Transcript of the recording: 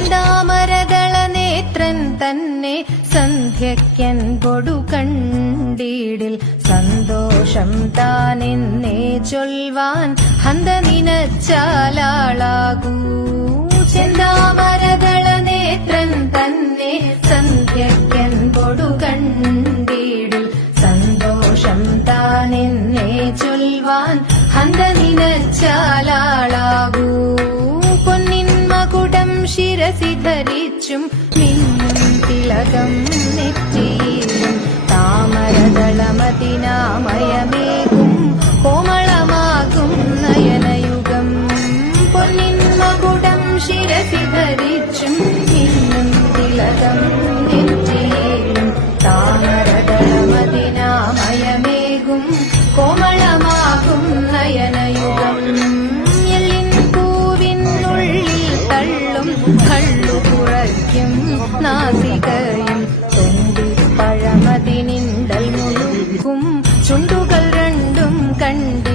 ചെന്താമരദള നേത്രൻ തന്നെ സന്ധ്യയ്ക്കൻപൊടു കണ്ടീടിൽ സന്തോഷം താനെന്നേ ചൊൽവാൻ ഹന്ത നിനച്ചാലാളാകൂ ചെന്താമരദള നേത്രൻ തന്നെ സന്ധ്യയ്ക്കൻപൊടു കണ്ടീടിൽ സന്തോഷം താനെന്നേ ചൊൽവാൻ ശിരസി ധരിച്ചും മിന്നും തിലകം നെറ്റിയിലും താമരതളമതിനാമയമേകും കോമളമാകും നയനയുഗം. പൊന്നിൻ മകുടം ശിരസി ധരിച്ചും മിന്നും തിലകം കള്ളു കുഴയ്ക്കും നാസികയും തൊണ്ടി പഴമതി നിന്തൽ മുഴുക്കും ചുണ്ടുകൾ രണ്ടും കണ്ടു